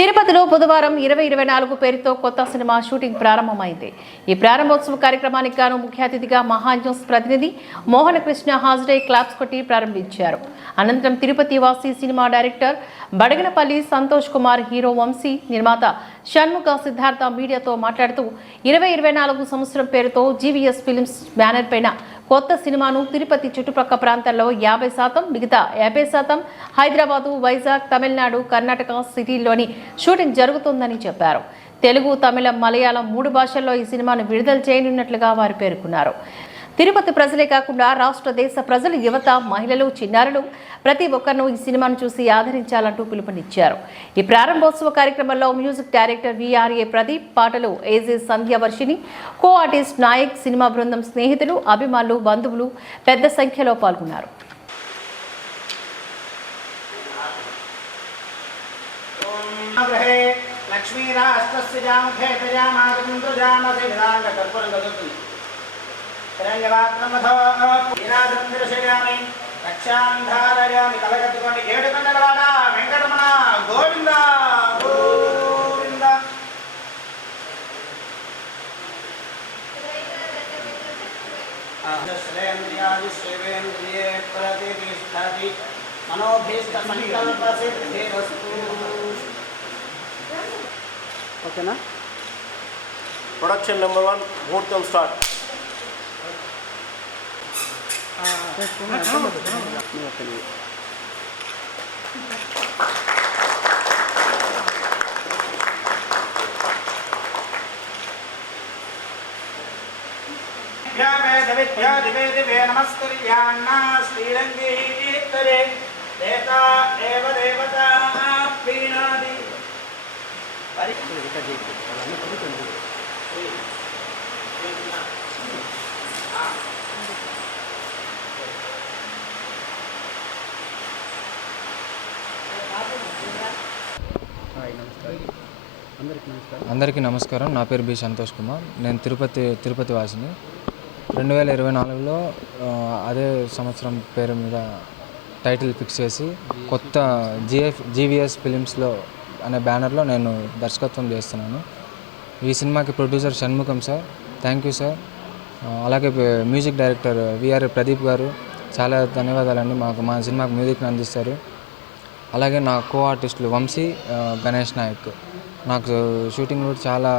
తిరుపతిలో బుధవారం 2024 పేరుతో కొత్త సినిమా షూటింగ్ ప్రారంభమైంది. ఈ ప్రారంభోత్సవ కార్యక్రమానికి గాను ముఖ్య అతిథిగా మహాన్యూస్ ప్రతినిధి మోహన కృష్ణ హాజరై క్లాప్స్ కొట్టి ప్రారంభించారు. అనంతరం తిరుపతి వాసి cinema director Badaganapalli Santosh Kumar, hero Vamsi, నిర్మాత షణ్ముఖ సిద్ధార్థ మీడియాతో మాట్లాడుతూ 2024 సంవత్సరం పేరుతో జీవీఎస్ ఫిల్మ్స్ బ్యానర్ పైన కొత్త సినిమాను తిరుపతి చుట్టుపక్కల ప్రాంతాల్లో 50%, మిగతా 50% హైదరాబాదు, వైజాగ్, తమిళనాడు, కర్ణాటక సిటీల్లోని షూటింగ్ జరుగుతుందని చెప్పారు. తెలుగు, తమిళం, మలయాళం 3 భాషల్లో ఈ సినిమాను విడుదల చేయనున్నట్లుగా వారు పేర్కొన్నారు. తిరుపతి ప్రజలే కాకుండా రాష్ట్ర దేశ ప్రజలు, యువత, మహిళలు, చిన్నారులు ప్రతి ఒక్కరినూ ఈ సినిమాను చూసి ఆదరించాలంటూ పిలుపునిచ్చారు. ఈ ప్రారంభోత్సవ కార్యక్రమంలో మ్యూజిక్ డైరెక్టర్ విఆర్ఏ ప్రదీప్, పాటలు ఏజే సంధ్యావర్షిని, కో ఆర్టిస్ట్ నాయక్, సినిమా బృందం, స్నేహితులు, అభిమానులు, బంధువులు పెద్ద సంఖ్యలో పాల్గొన్నారు. రక్షాంధారయామి కలగట్టుకోండి. 7 గంటలవాడ వెంకటరమణ గోవింద గోవింద. శ్రేంద్రియే ప్రతిష్టతి మనోభీష్ట సంకల్ప సిద్ధిరస్తు. ఓకేనా? ప్రొడక్షన్ నెంబర్ 1 ముహూర్తం స్టార్ట్. నమస్కర్యాన్నా శ్రీరంగీతరే దేవతా ఏవ దేవతా పీనాది. అందరికీ నమస్కారం. నా పేరు బి సంతోష్ కుమార్. నేను తిరుపతి వాసిని. 2024లో అదే సంవత్సరం పేరు మీద టైటిల్ ఫిక్స్ చేసి కొత్త జీవీఎస్ ఫిలిమ్స్లో అనే బ్యానర్లో నేను దర్శకత్వం చేస్తున్నాను. ఈ సినిమాకి producer Shanmukham sir, thank you sir. అలాగే మ్యూజిక్ డైరెక్టర్ విఆర్ఏ ప్రదీప్ గారు, చాలా ధన్యవాదాలండి. మా సినిమాకి మ్యూజిక్ని అందిస్తారు. అలాగే నా కో ఆర్టిస్టులు వంశీ, గణేష్ నాయక్ నాకు షూటింగ్ కూడా చాలా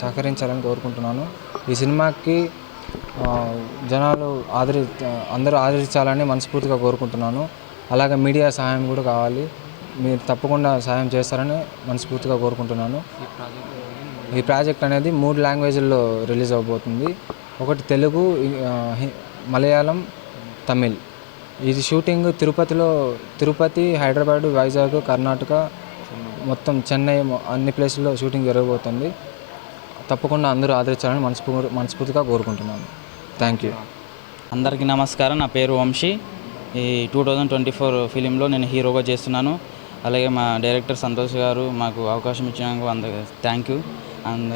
సహకరించాలని కోరుకుంటున్నాను. ఈ సినిమాకి జనాలు అందరూ ఆదరించాలని మనస్ఫూర్తిగా కోరుకుంటున్నాను. అలాగే మీడియా సహాయం కూడా కావాలి. మీరు తప్పకుండా సహాయం చేస్తారని మనస్ఫూర్తిగా కోరుకుంటున్నాను. ఈ ప్రాజెక్ట్ అనేది 3 లాంగ్వేజ్ల్లో రిలీజ్ అవబోతుంది. ఒకటి తెలుగు, మలయాళం, తమిళ్. ఇది షూటింగ్ తిరుపతి, హైదరాబాదు, వైజాగ్, కర్ణాటక, మొత్తం చెన్నై, అన్ని ప్లేసుల్లో షూటింగ్ జరగబోతుంది. తప్పకుండా అందరూ ఆదరించాలని మనస్ఫూర్తిగా కోరుకుంటున్నాను. Thank you. అందరికీ నమస్కారం. నా పేరు వంశీ. ఈ 2024 ఫిలింలో నేను హీరోగా చేస్తున్నాను. అలాగే మా డైరెక్టర్ సంతోష్ గారు మాకు అవకాశం ఇచ్చినందుకు అందరికీ థ్యాంక్ యూ. అండ్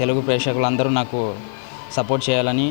తెలుగు ప్రేక్షకులందరూ నాకు సపోర్ట్ చేయాలని